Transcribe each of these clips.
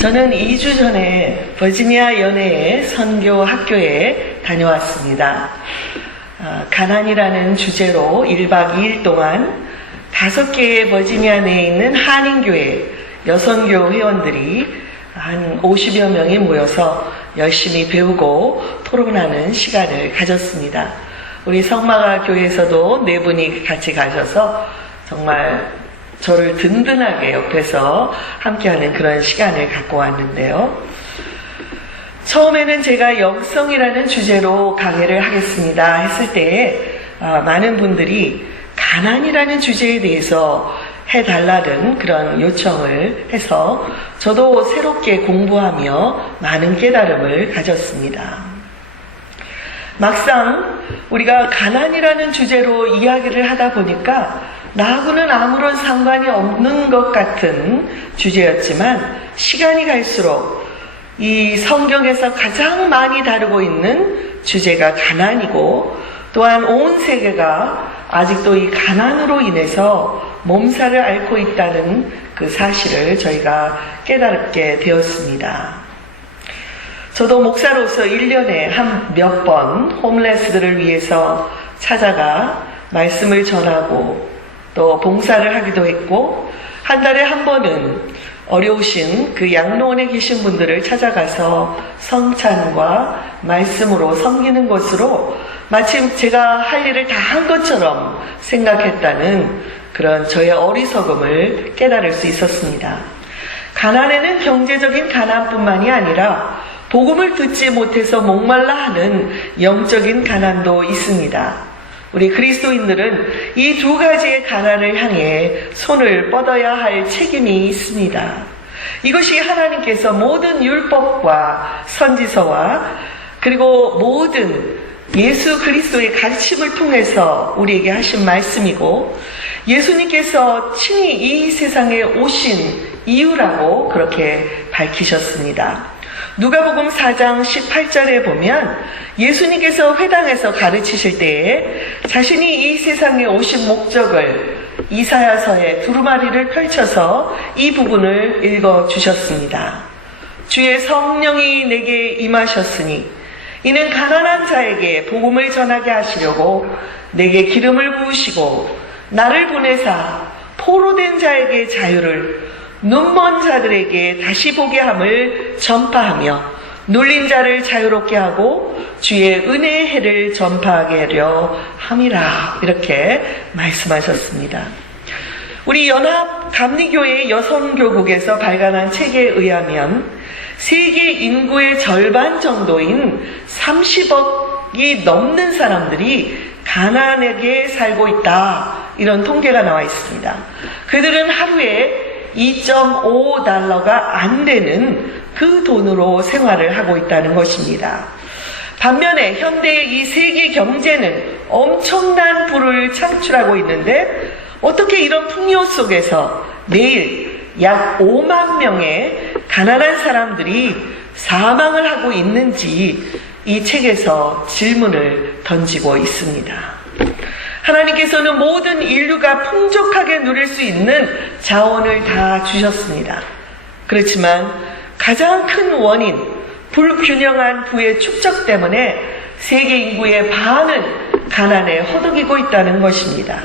저는 2주 전에 버지니아 연해의 선교 학교에 다녀왔습니다. 가난이라는 주제로 1박 2일 동안 5개의 버지니아 내에 있는 한인교회 여선교 회원들이 한 50여 명이 모여서 열심히 배우고 토론하는 시간을 가졌습니다. 우리 성마가 교회에서도 4분이 같이 가셔서 정말 저를 든든하게 옆에서 함께하는 그런 시간을 갖고 왔는데요. 처음에는 제가 영성이라는 주제로 강의를 하겠습니다 했을 때 많은 분들이 가난이라는 주제에 대해서 해달라는 그런 요청을 해서 저도 새롭게 공부하며 많은 깨달음을 가졌습니다. 막상 우리가 가난이라는 주제로 이야기를 하다 보니까 나하고는 아무런 상관이 없는 것 같은 주제였지만 시간이 갈수록 이 성경에서 가장 많이 다루고 있는 주제가 가난이고 또한 온 세계가 아직도 이 가난으로 인해서 몸살을 앓고 있다는 그 사실을 저희가 깨닫게 되었습니다. 저도 목사로서 1년에 한 몇 번 홈레스들을 위해서 찾아가 말씀을 전하고 또 봉사를 하기도 했고 한 달에 한 번은 어려우신 그 양로원에 계신 분들을 찾아가서 성찬과 말씀으로 섬기는 것으로 마침 제가 할 일을 다 한 것처럼 생각했다는 그런 저의 어리석음을 깨달을 수 있었습니다. 가난에는 경제적인 가난뿐만이 아니라 복음을 듣지 못해서 목말라 하는 영적인 가난도 있습니다. 우리 그리스도인들은 이 2가지의 가난을 향해 손을 뻗어야 할 책임이 있습니다. 이것이 하나님께서 모든 율법과 선지서와 그리고 모든 예수 그리스도의 가르침을 통해서 우리에게 하신 말씀이고 예수님께서 친히 이 세상에 오신 이유라고 그렇게 밝히셨습니다. 누가복음 4장 18절에 보면 예수님께서 회당에서 가르치실 때에 자신이 이 세상에 오신 목적을 이사야서에 두루마리를 펼쳐서 이 부분을 읽어주셨습니다. 주의 성령이 내게 임하셨으니 이는 가난한 자에게 복음을 전하게 하시려고 내게 기름을 부으시고 나를 보내사 포로된 자에게 자유를 눈먼 자들에게 다시 보게 함을 전파하며 눌린 자를 자유롭게 하고 주의 은혜의 해를 전파하게 하려 함이라 이렇게 말씀하셨습니다. 우리 연합감리교회 여성교국에서 발간한 책에 의하면 세계 인구의 절반 정도인 30억이 넘는 사람들이 가난하게 살고 있다 이런 통계가 나와 있습니다. 그들은 하루에 2.5달러가 안 되는 그 돈으로 생활을 하고 있다는 것입니다. 반면에 현대의 이 세계 경제는 엄청난 부를 창출하고 있는데 어떻게 이런 풍요 속에서 매일 약 5만 명의 가난한 사람들이 사망을 하고 있는지 이 책에서 질문을 던지고 있습니다. 하나님께서는 모든 인류가 풍족하게 누릴 수 있는 자원을 다 주셨습니다. 그렇지만 가장 큰 원인, 불균형한 부의 축적 때문에 세계 인구의 반은 가난에 허덕이고 있다는 것입니다.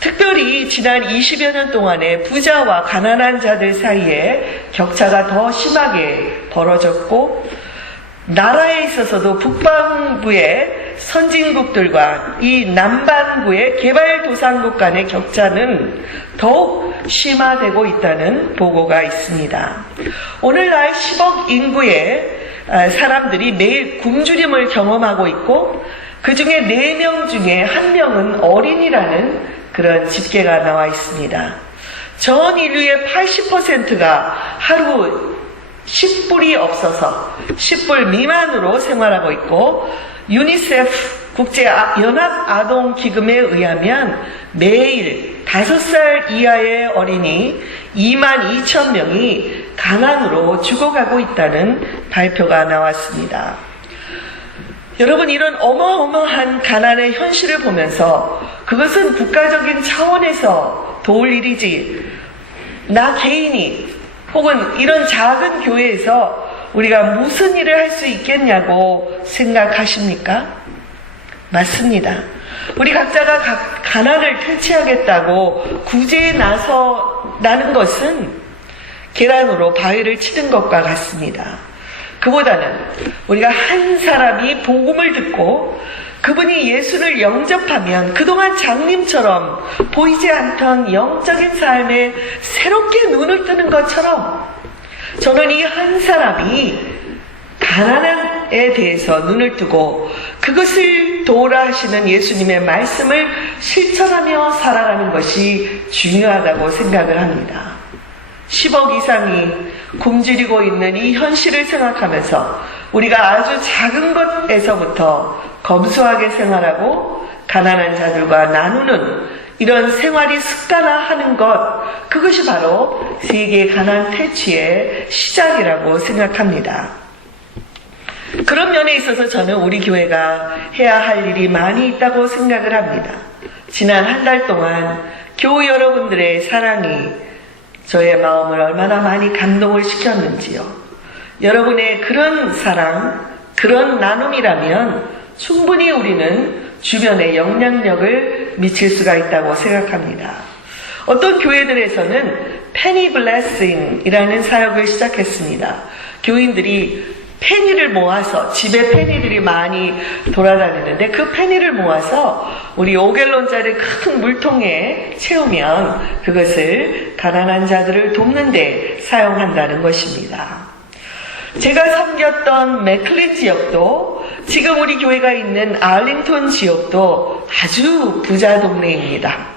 특별히 지난 20여 년 동안에 부자와 가난한 자들 사이에 격차가 더 심하게 벌어졌고 나라에 있어서도 북반구의 선진국들과 이 남반구의 개발도상국 간의 격차는 더욱 심화되고 있다는 보고가 있습니다. 오늘날 10억 인구의 사람들이 매일 굶주림을 경험하고 있고 그 중에 4명 중에 1명은 어린이라는 그런 집계가 나와 있습니다. 전 인류의 80%가 하루 10불이 없어서 10불 미만으로 생활하고 있고 유니세프 국제연합아동기금에 의하면 매일 5살 이하의 어린이 22,000명이 가난으로 죽어가고 있다는 발표가 나왔습니다. 여러분, 이런 어마어마한 가난의 현실을 보면서 그것은 국가적인 차원에서 도울 일이지 나 개인이 혹은 이런 작은 교회에서 우리가 무슨 일을 할 수 있겠냐고 생각하십니까? 맞습니다. 우리 각자가 가난을 퇴치하겠다고 구제에 나서라는 것은 계란으로 바위를 치는 것과 같습니다. 그보다는 우리가 한 사람이 복음을 듣고 그분이 예수를 영접하면 그동안 장님처럼 보이지 않던 영적인 삶에 새롭게 눈을 뜨는 것처럼 저는 이 한 사람이 가난에 대해서 눈을 뜨고 그것을 도우라 하시는 예수님의 말씀을 실천하며 살아가는 것이 중요하다고 생각을 합니다. 10억 이상이 굶주리고 있는 이 현실을 생각하면서 우리가 아주 작은 것에서부터 검소하게 생활하고 가난한 자들과 나누는 이런 생활이 습관화하는 것, 그것이 바로 세계 가난 퇴치의 시작이라고 생각합니다. 그런 면에 있어서 저는 우리 교회가 해야 할 일이 많이 있다고 생각을 합니다. 지난 한 달 동안 교우 여러분들의 사랑이 저의 마음을 얼마나 많이 감동을 시켰는지요. 여러분의 그런 사랑, 그런 나눔이라면 충분히 우리는 주변에 영향력을 미칠 수가 있다고 생각합니다. 어떤 교회들에서는 페니 블레싱이라는 사역을 시작했습니다. 교인들이 페니를 모아서, 집에 페니들이 많이 돌아다니는데 그 페니를 모아서 우리 5갤론짜리 큰 물통에 채우면 그것을 가난한 자들을 돕는 데 사용한다는 것입니다. 제가 섬겼던 맥클린 지역도 지금 우리 교회가 있는 알링턴 지역도 아주 부자 동네입니다.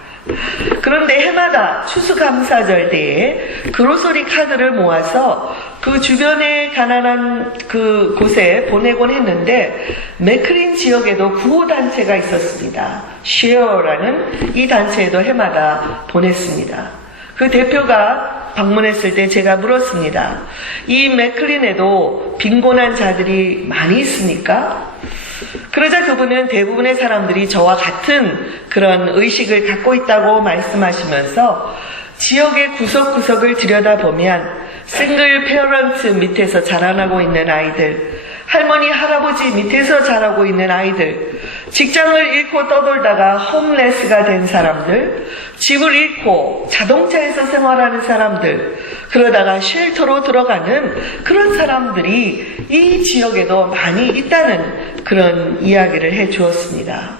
그런데 해마다 추수감사절 때에 그로서리 카드를 모아서 그 주변에 가난한 그 곳에 보내곤 했는데 맥클린 지역에도 구호단체가 있었습니다. 쉐어라는 이 단체에도 해마다 보냈습니다. 그 대표가 방문했을 때 제가 물었습니다. 이 맥클린에도 빈곤한 자들이 많이 있습니까? 그러자 그분은 대부분의 사람들이 저와 같은 그런 의식을 갖고 있다고 말씀하시면서 지역의 구석구석을 들여다보면 싱글 페어런트 밑에서 자라나고 있는 아이들, 할머니, 할아버지 밑에서 자라고 있는 아이들, 직장을 잃고 떠돌다가 홈레스가 된 사람들, 집을 잃고 자동차에서 생활하는 사람들, 그러다가 쉘터로 들어가는 그런 사람들이 이 지역에도 많이 있다는 그런 이야기를 해 주었습니다.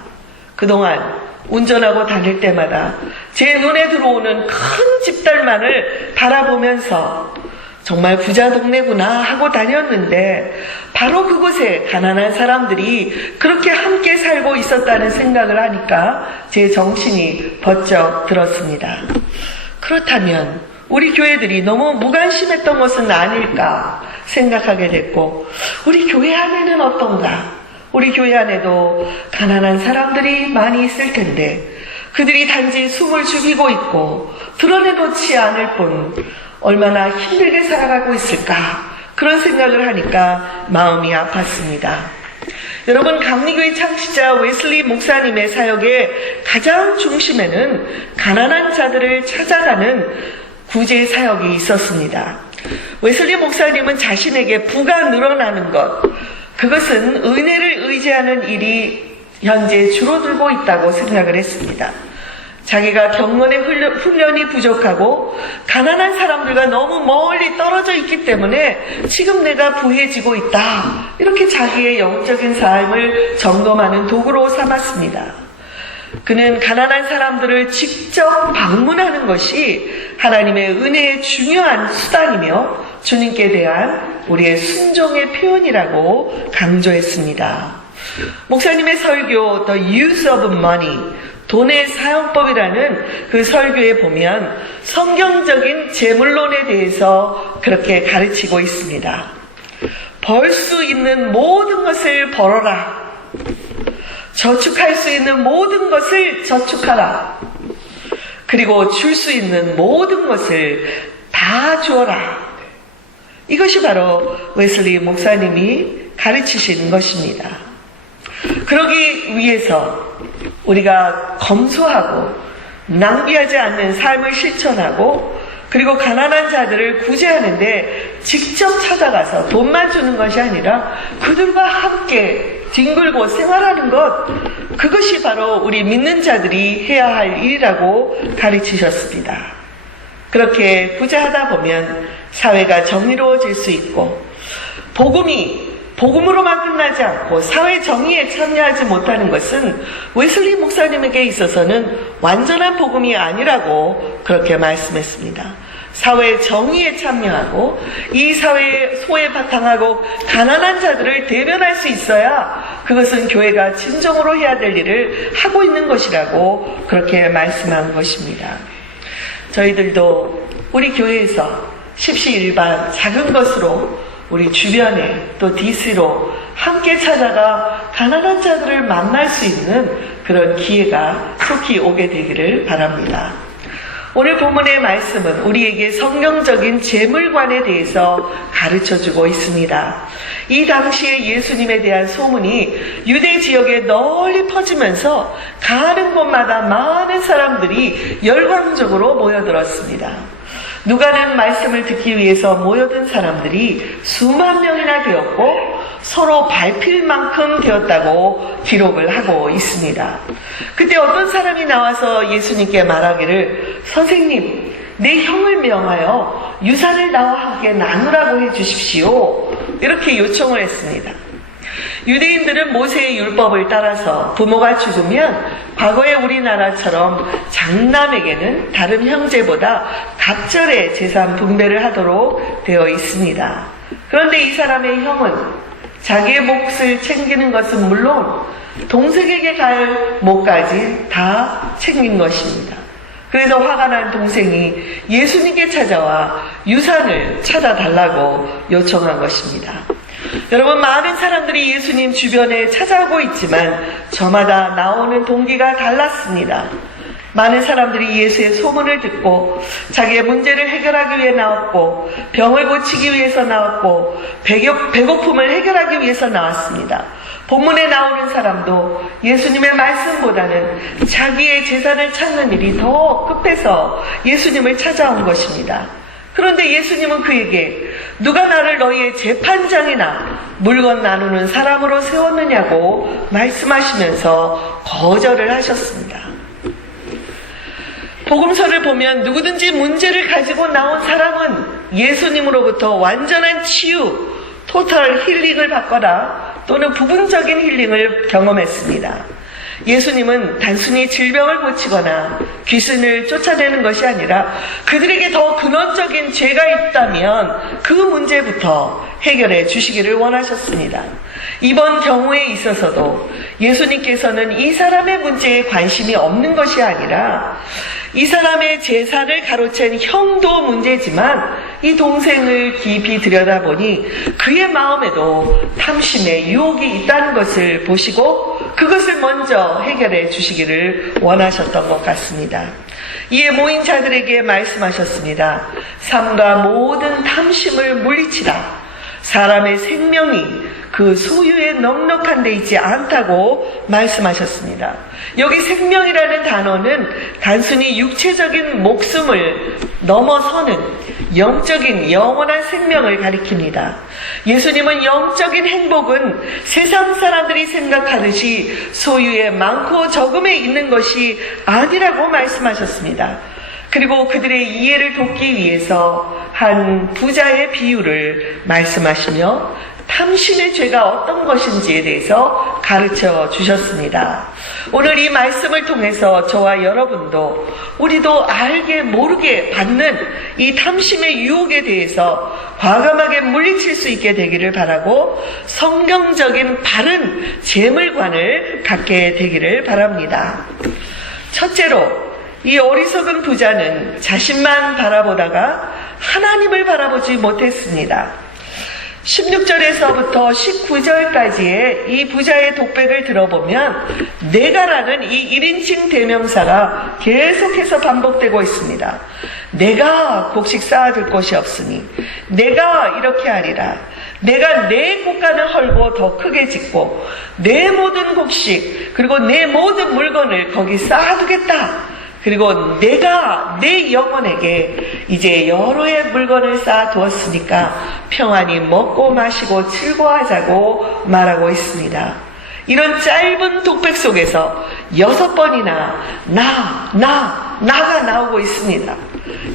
그동안 운전하고 다닐 때마다 제 눈에 들어오는 큰 집들만을 바라보면서 정말 부자 동네구나 하고 다녔는데 바로 그곳에 가난한 사람들이 그렇게 함께 살고 있었다는 생각을 하니까 제 정신이 번쩍 들었습니다. 그렇다면 우리 교회들이 너무 무관심했던 것은 아닐까 생각하게 됐고, 우리 교회 안에는 어떤가? 우리 교회 안에도 가난한 사람들이 많이 있을 텐데 그들이 단지 숨을 죽이고 있고 드러내놓지 않을 뿐 얼마나 힘들게 살아가고 있을까, 그런 생각을 하니까 마음이 아팠습니다. 여러분, 감리교회 창시자 웨슬리 목사님의 사역의 가장 중심에는 가난한 자들을 찾아가는 구제 사역이 있었습니다. 웨슬리 목사님은 자신에게 부가 늘어나는 것, 그것은 은혜를 의지하는 일이 현재 줄어들고 있다고 생각을 했습니다. 자기가 경건의 훈련이 부족하고 가난한 사람들과 너무 멀리 떨어져 있기 때문에 지금 내가 부해지고 있다, 이렇게 자기의 영적인 삶을 점검하는 도구로 삼았습니다. 그는 가난한 사람들을 직접 방문하는 것이 하나님의 은혜의 중요한 수단이며 주님께 대한 우리의 순종의 표현이라고 강조했습니다. 목사님의 설교 The Use of Money, 돈의 사용법이라는 그 설교에 보면 성경적인 재물론에 대해서 그렇게 가르치고 있습니다. 벌 수 있는 모든 것을 벌어라. 저축할 수 있는 모든 것을 저축하라. 그리고 줄 수 있는 모든 것을 다 주어라. 이것이 바로 웨슬리 목사님이 가르치신 것입니다. 그러기 위해서 우리가 검소하고 낭비하지 않는 삶을 실천하고 그리고 가난한 자들을 구제하는데 직접 찾아가서 돈만 주는 것이 아니라 그들과 함께 뒹굴고 생활하는 것, 그것이 바로 우리 믿는 자들이 해야 할 일이라고 가르치셨습니다. 그렇게 구제하다 보면 사회가 정의로워질 수 있고, 복음으로만 끝나지 않고 사회 정의에 참여하지 못하는 것은 웨슬리 목사님에게 있어서는 완전한 복음이 아니라고 그렇게 말씀했습니다. 사회 정의에 참여하고 이 사회의 소외 바탕하고 가난한 자들을 대변할 수 있어야 그것은 교회가 진정으로 해야 될 일을 하고 있는 것이라고 그렇게 말씀한 것입니다. 저희들도 우리 교회에서 십시일반 작은 것으로 우리 주변에 또 DC로 함께 찾아가 가난한 자들을 만날 수 있는 그런 기회가 속히 오게 되기를 바랍니다. 오늘 본문의 말씀은 우리에게 성경적인 재물관에 대해서 가르쳐주고 있습니다. 이 당시에 예수님에 대한 소문이 유대 지역에 널리 퍼지면서 가는 곳마다 많은 사람들이 열광적으로 모여들었습니다. 누가는 말씀을 듣기 위해서 모여든 사람들이 수만 명이나 되었고 서로 밟힐 만큼 되었다고 기록을 하고 있습니다. 그때 어떤 사람이 나와서 예수님께 말하기를, 선생님, 내 형을 명하여 유산을 나와 함께 나누라고 해주십시오. 이렇게 요청을 했습니다. 유대인들은 모세의 율법을 따라서 부모가 죽으면 과거의 우리나라처럼 장남에게는 다른 형제보다 갑절의 재산 분배를 하도록 되어 있습니다. 그런데 이 사람의 형은 자기의 몫을 챙기는 것은 물론 동생에게 갈 몫까지 다 챙긴 것입니다. 그래서 화가 난 동생이 예수님께 찾아와 유산을 찾아달라고 요청한 것입니다. 여러분, 많은 사람들이 예수님 주변에 찾아오고 있지만 저마다 나오는 동기가 달랐습니다. 많은 사람들이 예수의 소문을 듣고 자기의 문제를 해결하기 위해 나왔고, 병을 고치기 위해서 나왔고, 배고픔을 해결하기 위해서 나왔습니다. 본문에 나오는 사람도 예수님의 말씀보다는 자기의 재산을 찾는 일이 더 급해서 예수님을 찾아온 것입니다. 그런데 예수님은 그에게 누가 나를 너희의 재판장이나 물건 나누는 사람으로 세웠느냐고 말씀하시면서 거절을 하셨습니다. 복음서를 보면 누구든지 문제를 가지고 나온 사람은 예수님으로부터 완전한 치유, 토탈 힐링을 받거나 또는 부분적인 힐링을 경험했습니다. 예수님은 단순히 질병을 고치거나 귀신을 쫓아내는 것이 아니라 그들에게 더 근원적인 죄가 있다면 그 문제부터 해결해 주시기를 원하셨습니다. 이번 경우에 있어서도 예수님께서는 이 사람의 문제에 관심이 없는 것이 아니라 이 사람의 제사를 가로챈 형도 문제지만 이 동생을 깊이 들여다보니 그의 마음에도 탐심의 유혹이 있다는 것을 보시고 그것을 먼저 해결해 주시기를 원하셨던 것 같습니다. 이에 모인 자들에게 말씀하셨습니다. 삼가 모든 탐심을 물리치라. 사람의 생명이 그 소유에 넉넉한 데 있지 않다고 말씀하셨습니다. 여기 생명이라는 단어는 단순히 육체적인 목숨을 넘어서는 영적인 영원한 생명을 가리킵니다. 예수님은 영적인 행복은 세상 사람들이 생각하듯이 소유에 많고 적음에 있는 것이 아니라고 말씀하셨습니다. 그리고 그들의 이해를 돕기 위해서 한 부자의 비유를 말씀하시며 탐심의 죄가 어떤 것인지에 대해서 가르쳐 주셨습니다. 오늘 이 말씀을 통해서 저와 여러분도 우리도 알게 모르게 받는 이 탐심의 유혹에 대해서 과감하게 물리칠 수 있게 되기를 바라고 성경적인 바른 재물관을 갖게 되기를 바랍니다. 첫째로, 이 어리석은 부자는 자신만 바라보다가 하나님을 바라보지 못했습니다. 16절에서부터 19절까지의 이 부자의 독백을 들어보면 내가라는 이 1인칭 대명사가 계속해서 반복되고 있습니다. 내가 곡식 쌓아둘 곳이 없으니 내가 이렇게 하리라. 내가 내 곡간을 헐고 더 크게 짓고 내 모든 곡식 그리고 내 모든 물건을 거기 쌓아두겠다. 그리고 내가 내 영혼에게 이제 여러 해 물건을 쌓아두었으니까 평안히 먹고 마시고 즐거워하자고 말하고 있습니다. 이런 짧은 독백 속에서 6번이나 나가 나오고 있습니다.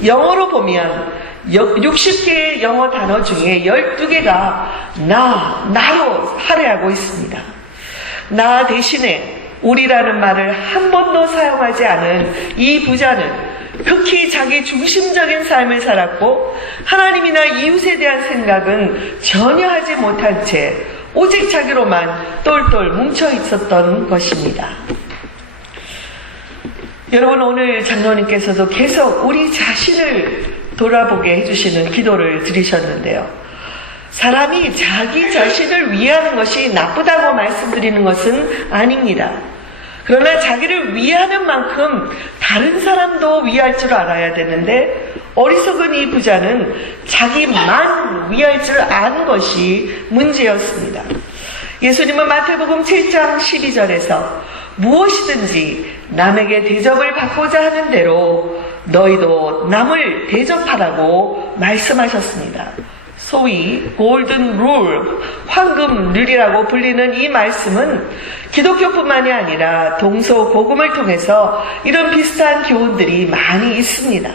영어로 보면 60개의 영어 단어 중에 12개가 나로 할애하고 있습니다. 나 대신에 우리라는 말을 한 번도 사용하지 않은 이 부자는 극히 자기 중심적인 삶을 살았고 하나님이나 이웃에 대한 생각은 전혀 하지 못한 채 오직 자기로만 똘똘 뭉쳐 있었던 것입니다. 여러분, 오늘 장로님께서도 계속 우리 자신을 돌아보게 해주시는 기도를 드리셨는데요. 사람이 자기 자신을 위하는 것이 나쁘다고 말씀드리는 것은 아닙니다. 그러나 자기를 위하는 만큼 다른 사람도 위할 줄 알아야 되는데 어리석은 이 부자는 자기만 위할 줄 아는 것이 문제였습니다. 예수님은 마태복음 7장 12절에서 무엇이든지 남에게 대접을 받고자 하는 대로 너희도 남을 대접하라고 말씀하셨습니다. 소위 골든 룰, 황금 룰이라고 불리는 이 말씀은 기독교뿐만이 아니라 동서고금을 통해서 이런 비슷한 교훈들이 많이 있습니다.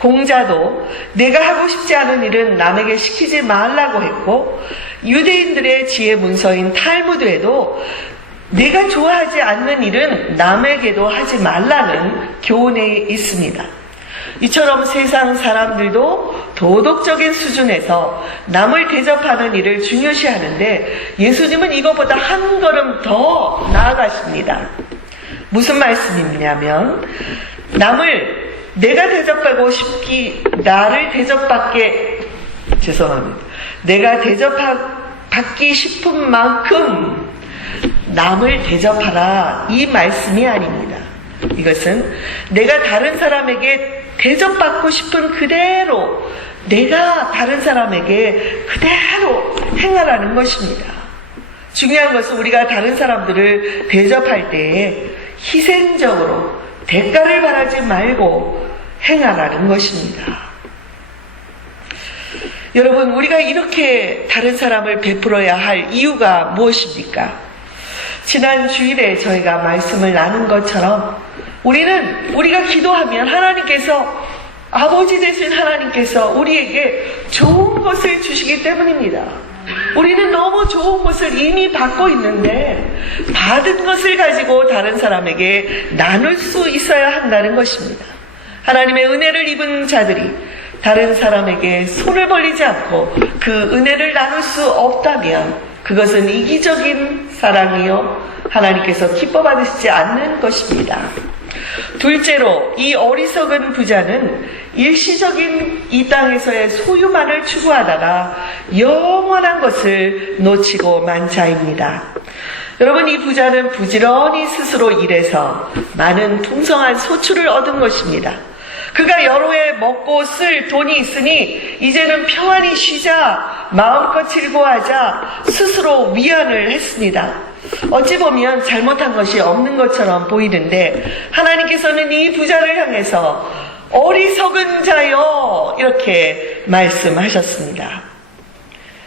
공자도 내가 하고 싶지 않은 일은 남에게 시키지 말라고 했고, 유대인들의 지혜 문서인 탈무드에도 내가 좋아하지 않는 일은 남에게도 하지 말라는 교훈이 있습니다. 이처럼 세상 사람들도 도덕적인 수준에서 남을 대접하는 일을 중요시하는데 예수님은 이것보다 한 걸음 더 나아가십니다. 무슨 말씀이냐면 남을 내가 대접하고 싶기 나를 대접받게 내가 대접받기 싶은 만큼 남을 대접하라 이 말씀이 아닙니다. 이것은 내가 다른 사람에게 대접받고 싶은 그대로 내가 다른 사람에게 그대로 행하라는 것입니다. 중요한 것은 우리가 다른 사람들을 대접할 때에 희생적으로 대가를 바라지 말고 행하라는 것입니다. 여러분, 우리가 이렇게 다른 사람을 베풀어야 할 이유가 무엇입니까? 지난 주일에 저희가 말씀을 나눈 것처럼 우리가 기도하면 하나님께서, 아버지 되신 하나님께서 우리에게 좋은 것을 주시기 때문입니다. 우리는 너무 좋은 것을 이미 받고 있는데 받은 것을 가지고 다른 사람에게 나눌 수 있어야 한다는 것입니다. 하나님의 은혜를 입은 자들이 다른 사람에게 손을 벌리지 않고 그 은혜를 나눌 수 없다면 그것은 이기적인 사랑이요 하나님께서 기뻐 받으시지 않는 것입니다. 둘째로, 이 어리석은 부자는 일시적인 이 땅에서의 소유만을 추구하다가 영원한 것을 놓치고 만 자입니다. 여러분, 이 부자는 부지런히 스스로 일해서 많은 풍성한 소출을 얻은 것입니다. 그가 여러 해 먹고 쓸 돈이 있으니 이제는 평안히 쉬자, 마음껏 즐거워하자 스스로 위안을 했습니다. 어찌 보면 잘못한 것이 없는 것처럼 보이는데 하나님께서는 이 부자를 향해서 어리석은 자여 이렇게 말씀하셨습니다.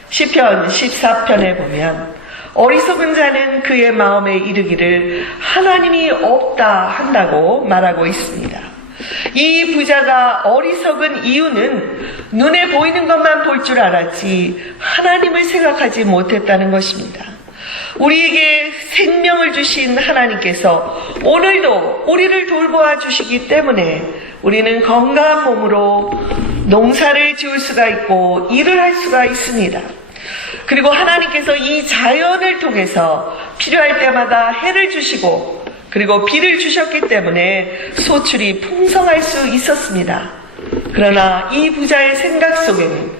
시편 14편에 보면 어리석은 자는 그의 마음에 이르기를 하나님이 없다 한다고 말하고 있습니다. 이 부자가 어리석은 이유는 눈에 보이는 것만 볼 줄 알았지 하나님을 생각하지 못했다는 것입니다. 우리에게 생명을 주신 하나님께서 오늘도 우리를 돌보아 주시기 때문에 우리는 건강한 몸으로 농사를 지을 수가 있고 일을 할 수가 있습니다. 그리고 하나님께서 이 자연을 통해서 필요할 때마다 해를 주시고 그리고 비를 주셨기 때문에 소출이 풍성할 수 있었습니다. 그러나 이 부자의 생각 속에는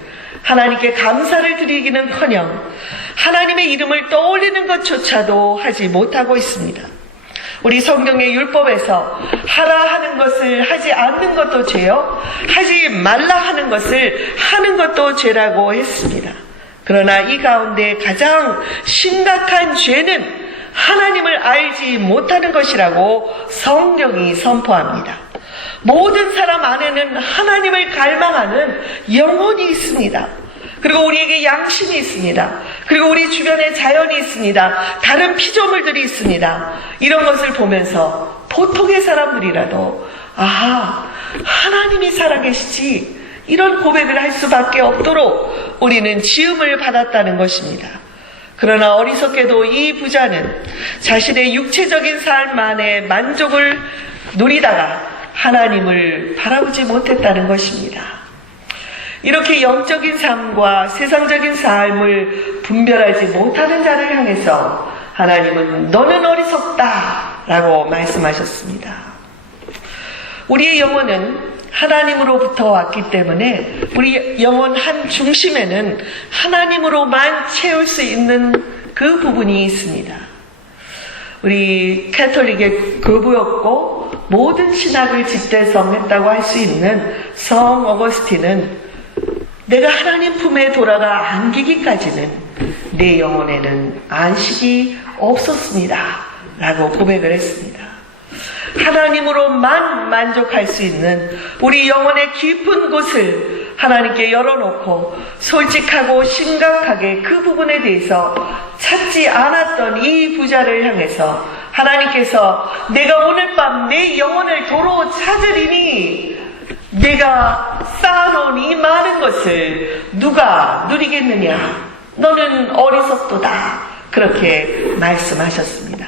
하나님께 감사를 드리기는커녕 하나님의 이름을 떠올리는 것조차도 하지 못하고 있습니다. 우리 성경의 율법에서 하라 하는 것을 하지 않는 것도 죄요, 하지 말라 하는 것을 하는 것도 죄라고 했습니다. 그러나 이 가운데 가장 심각한 죄는 하나님을 알지 못하는 것이라고 성경이 선포합니다. 모든 사람 안에는 하나님을 갈망하는 영혼이 있습니다. 그리고 우리에게 양심이 있습니다. 그리고 우리 주변에 자연이 있습니다. 다른 피조물들이 있습니다. 이런 것을 보면서 보통의 사람들이라도 아하, 하나님이 살아계시지, 이런 고백을 할 수밖에 없도록 우리는 지음을 받았다는 것입니다. 그러나 어리석게도 이 부자는 자신의 육체적인 삶 안에 만족을 누리다가 하나님을 바라보지 못했다는 것입니다. 이렇게 영적인 삶과 세상적인 삶을 분별하지 못하는 자를 향해서 하나님은 너는 어리석다 라고 말씀하셨습니다. 우리의 영혼은 하나님으로부터 왔기 때문에 우리 영혼 한 중심에는 하나님으로만 채울 수 있는 그 부분이 있습니다. 우리 캐톨릭의 교부였고 모든 신학을 집대성했다고 할 수 있는 성 어거스틴은 내가 하나님 품에 돌아가 안기기까지는 내 영혼에는 안식이 없었습니다 라고 고백을 했습니다. 하나님으로만 만족할 수 있는 우리 영혼의 깊은 곳을 하나님께 열어놓고 솔직하고 심각하게 그 부분에 대해서 찾지 않았던 이 부자를 향해서 하나님께서 내가 오늘 밤 내 영혼을 도로 찾으리니 내가 쌓아놓은 이 많은 것을 누가 누리겠느냐, 너는 어리석도다, 그렇게 말씀하셨습니다.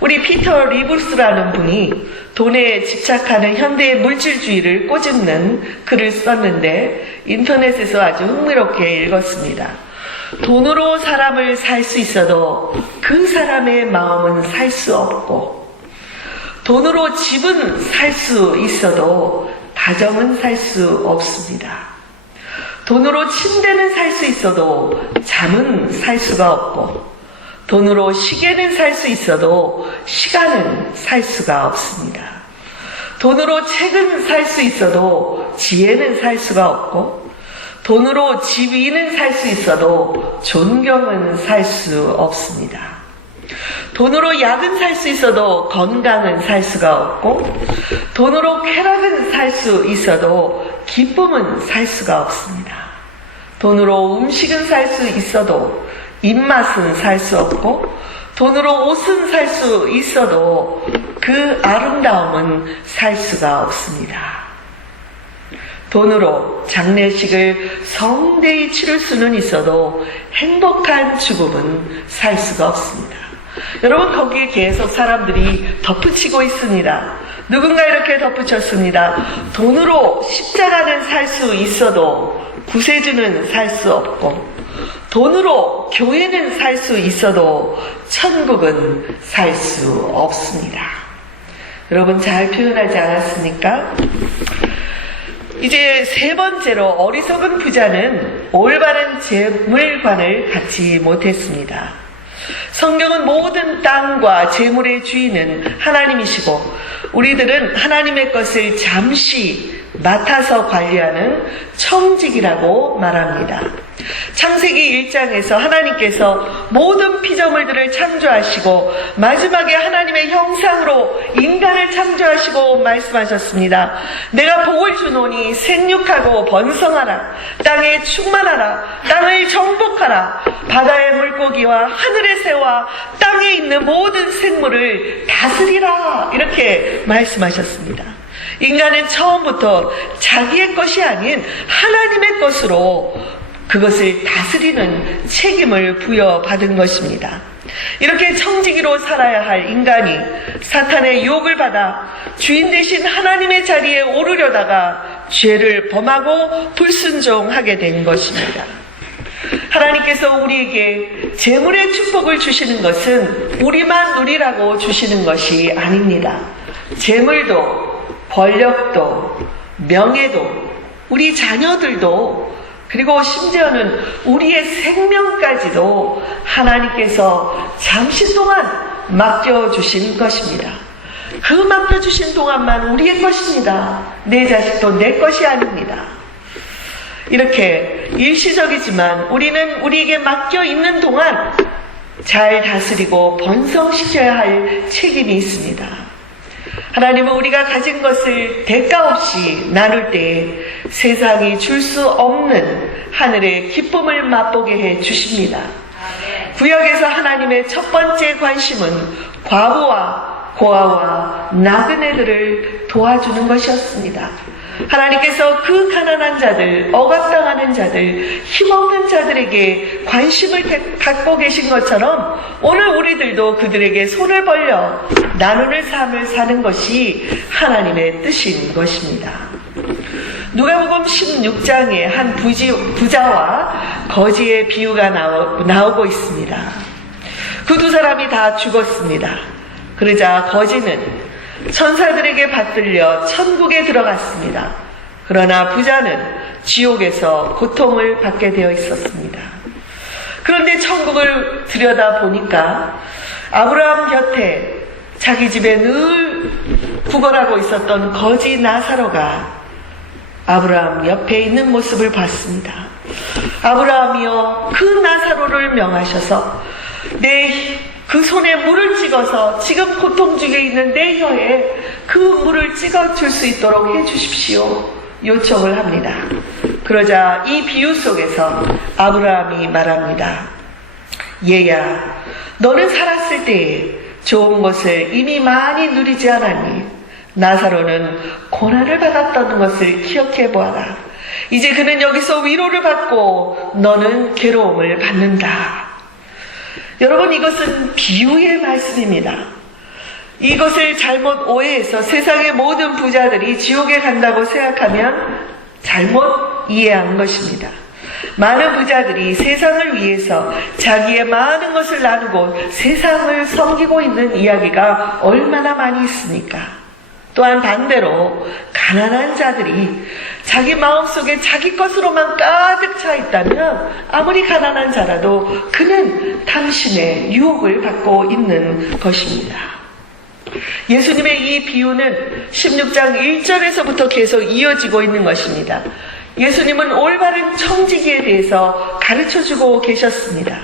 우리 피터 리브스라는 분이 돈에 집착하는 현대의 물질주의를 꼬집는 글을 썼는데 인터넷에서 아주 흥미롭게 읽었습니다. 돈으로 사람을 살 수 있어도 그 사람의 마음은 살 수 없고, 돈으로 집은 살 수 있어도 가정은 살 수 없습니다. 돈으로 침대는 살 수 있어도 잠은 살 수가 없고, 돈으로 시계는 살 수 있어도 시간은 살 수가 없습니다. 돈으로 책은 살 수 있어도 지혜는 살 수가 없고, 돈으로 지위는 살 수 있어도 존경은 살 수 없습니다. 돈으로 약은 살 수 있어도 건강은 살 수가 없고, 돈으로 쾌락은 살 수 있어도 기쁨은 살 수가 없습니다. 돈으로 음식은 살 수 있어도 입맛은 살 수 없고, 돈으로 옷은 살 수 있어도 그 아름다움은 살 수가 없습니다. 돈으로 장례식을 성대히 치를 수는 있어도 행복한 죽음은 살 수가 없습니다. 여러분, 거기에 계속 사람들이 덧붙이고 있습니다. 누군가 이렇게 덧붙였습니다. 돈으로 십자가는 살 수 있어도 구세주는 살 수 없고, 돈으로 교회는 살 수 있어도 천국은 살 수 없습니다. 여러분, 잘 표현하지 않았습니까? 이제 세 번째로 어리석은 부자는 올바른 재물관을 갖지 못했습니다. 성경은 모든 땅과 재물의 주인은 하나님이시고 우리들은 하나님의 것을 잠시 맡아서 관리하는 청직이라고 말합니다. 창세기 1장에서 하나님께서 모든 피조물들을 창조하시고 마지막에 하나님의 형상으로 인간을 창조하시고 말씀하셨습니다. 내가 복을 주노니 생육하고 번성하라, 땅에 충만하라, 땅을 정복하라, 바다의 물고기와 하늘의 새와 땅에 있는 모든 생물을 다스리라, 이렇게 말씀하셨습니다. 인간은 처음부터 자기의 것이 아닌 하나님의 것으로 그것을 다스리는 책임을 부여받은 것입니다. 이렇게 청지기로 살아야 할 인간이 사탄의 유혹을 받아 주인 대신 하나님의 자리에 오르려다가 죄를 범하고 불순종하게 된 것입니다. 하나님께서 우리에게 재물의 축복을 주시는 것은 우리만 누리라고 주시는 것이 아닙니다. 재물도 권력도 명예도 우리 자녀들도 그리고 심지어는 우리의 생명까지도 하나님께서 잠시 동안 맡겨주신 것입니다. 그 맡겨주신 동안만 우리의 것입니다. 내 자식도 내 것이 아닙니다. 이렇게 일시적이지만 우리는 우리에게 맡겨있는 동안 잘 다스리고 번성시켜야 할 책임이 있습니다. 하나님은 우리가 가진 것을 대가 없이 나눌 때 세상이 줄 수 없는 하늘의 기쁨을 맛보게 해 주십니다. 구약에서 하나님의 첫 번째 관심은 과부와 고아와 나그네들을 도와주는 것이었습니다. 하나님께서 그 가난한 자들, 억압당하는 자들, 힘없는 자들에게 관심을 갖고 계신 것처럼 오늘 우리들도 그들에게 손을 벌려 나누는 삶을 사는 것이 하나님의 뜻인 것입니다. 누가복음 16장에 한 부자와 거지의 비유가 나오고 있습니다. 그 두 사람이 다 죽었습니다. 그러자 거지는 천사들에게 받들려 천국에 들어갔습니다. 그러나 부자는 지옥에서 고통을 받게 되어 있었습니다. 그런데 천국을 들여다보니까 아브라함 곁에 자기 집에 늘 구걸하고 있었던 거지 나사로가 아브라함 옆에 있는 모습을 봤습니다. 아브라함이여, 그 나사로를 명하셔서 그 손에 물을 찍어서 지금 고통 중에 있는 내 혀에 그 물을 찍어줄 수 있도록 해주십시오. 요청을 합니다. 그러자 이 비유 속에서 아브라함이 말합니다. 얘야, 너는 살았을 때에 좋은 것을 이미 많이 누리지 않았니? 나사로는 고난을 받았던 것을 기억해 보아라. 이제 그는 여기서 위로를 받고 너는 괴로움을 받는다. 여러분, 이것은 비유의 말씀입니다. 이것을 잘못 오해해서 세상의 모든 부자들이 지옥에 간다고 생각하면 잘못 이해한 것입니다. 많은 부자들이 세상을 위해서 자기의 많은 것을 나누고 세상을 섬기고 있는 이야기가 얼마나 많이 있습니까? 또한 반대로 가난한 자들이 자기 마음속에 자기 것으로만 가득 차 있다면 아무리 가난한 자라도 그는 당신의 유혹을 받고 있는 것입니다. 예수님의 이 비유는 16장 1절에서부터 계속 이어지고 있는 것입니다. 예수님은 올바른 청지기에 대해서 가르쳐주고 계셨습니다.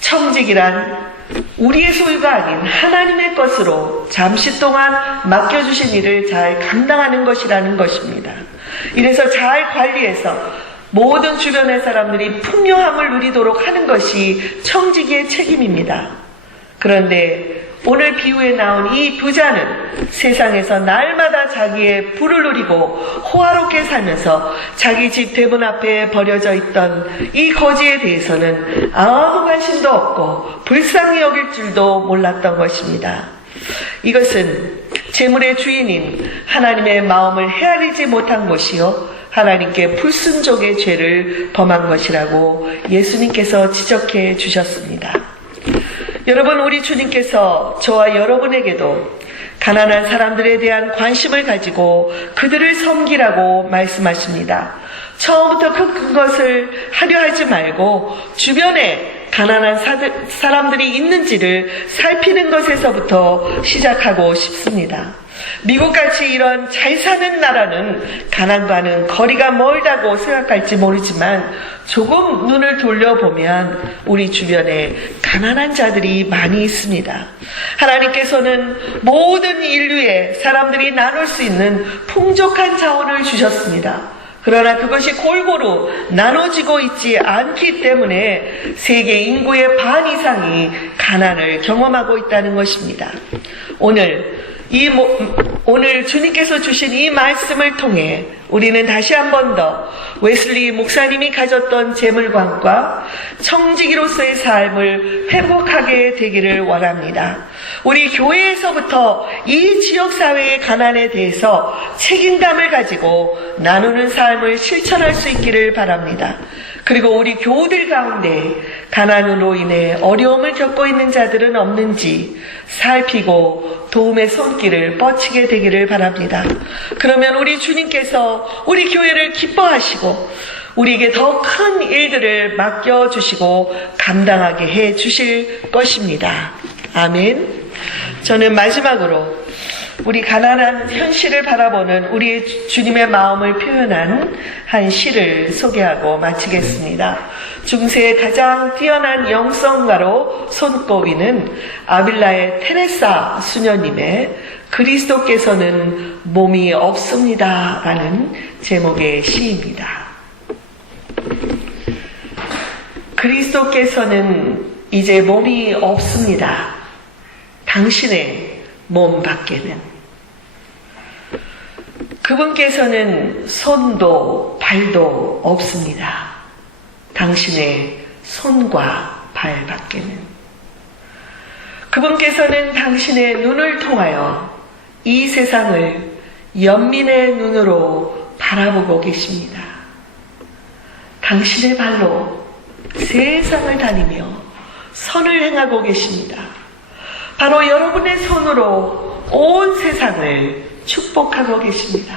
청지기란 우리의 소유가 아닌 하나님의 것으로 잠시 동안 맡겨주신 일을 잘 감당하는 것이라는 것입니다. 이래서 잘 관리해서 모든 주변의 사람들이 풍요함을 누리도록 하는 것이 청지기의 책임입니다. 그런데 오늘 비유에 나온 이 부자는 세상에서 날마다 자기의 부를 누리고 호화롭게 살면서 자기 집 대문 앞에 버려져 있던 이 거지에 대해서는 아무 관심도 없고 불쌍히 여길 줄도 몰랐던 것입니다. 이것은 재물의 주인인 하나님의 마음을 헤아리지 못한 것이요 하나님께 불순종의 죄를 범한 것이라고 예수님께서 지적해 주셨습니다. 여러분, 우리 주님께서 저와 여러분에게도 가난한 사람들에 대한 관심을 가지고 그들을 섬기라고 말씀하십니다. 처음부터 큰 것을 하려 하지 말고 주변에 가난한 사람들이 있는지를 살피는 것에서부터 시작하고 싶습니다. 미국같이 이런 잘 사는 나라는 가난과는 거리가 멀다고 생각할지 모르지만 조금 눈을 돌려보면 우리 주변에 가난한 자들이 많이 있습니다. 하나님께서는 모든 인류의 사람들이 나눌 수 있는 풍족한 자원을 주셨습니다. 그러나 그것이 골고루 나눠지고 있지 않기 때문에 세계 인구의 반 이상이 가난을 경험하고 있다는 것입니다. 오늘 주님께서 주신 이 말씀을 통해 우리는 다시 한 번 더 웨슬리 목사님이 가졌던 재물관과 청지기로서의 삶을 회복하게 되기를 원합니다. 우리 교회에서부터 이 지역사회의 가난에 대해서 책임감을 가지고 나누는 삶을 실천할 수 있기를 바랍니다. 그리고 우리 교우들 가운데 가난으로 인해 어려움을 겪고 있는 자들은 없는지 살피고 도움의 손길을 뻗치게 되기를 바랍니다. 그러면 우리 주님께서 우리 교회를 기뻐하시고 우리에게 더 큰 일들을 맡겨주시고 감당하게 해 주실 것입니다. 아멘. 저는 마지막으로 우리 가난한 현실을 바라보는 우리 주님의 마음을 표현한 한 시를 소개하고 마치겠습니다. 중세의 가장 뛰어난 영성가로 손꼽히는 아빌라의 테레사 수녀님의 그리스도께서는 몸이 없습니다. 라는 제목의 시입니다. 그리스도께서는 이제 몸이 없습니다. 당신의 몸 밖에는. 그분께서는 손도 발도 없습니다. 당신의 손과 발 밖에는. 그분께서는 당신의 눈을 통하여 이 세상을 연민의 눈으로 바라보고 계십니다. 당신의 발로 세상을 다니며 선을 행하고 계십니다. 바로 여러분의 손으로 온 세상을 축복하고 계십니다.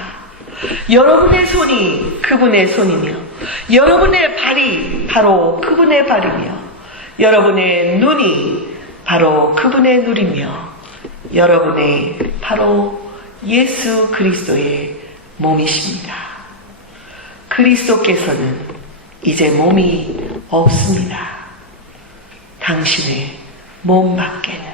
여러분의 손이 그분의 손이며 여러분의 발이 바로 그분의 발이며 여러분의 눈이 바로 그분의 눈이며 여러분의 바로 예수 그리스도의 몸이십니다. 그리스도께서는 이제 몸이 없습니다. 당신의 몸 밖에는.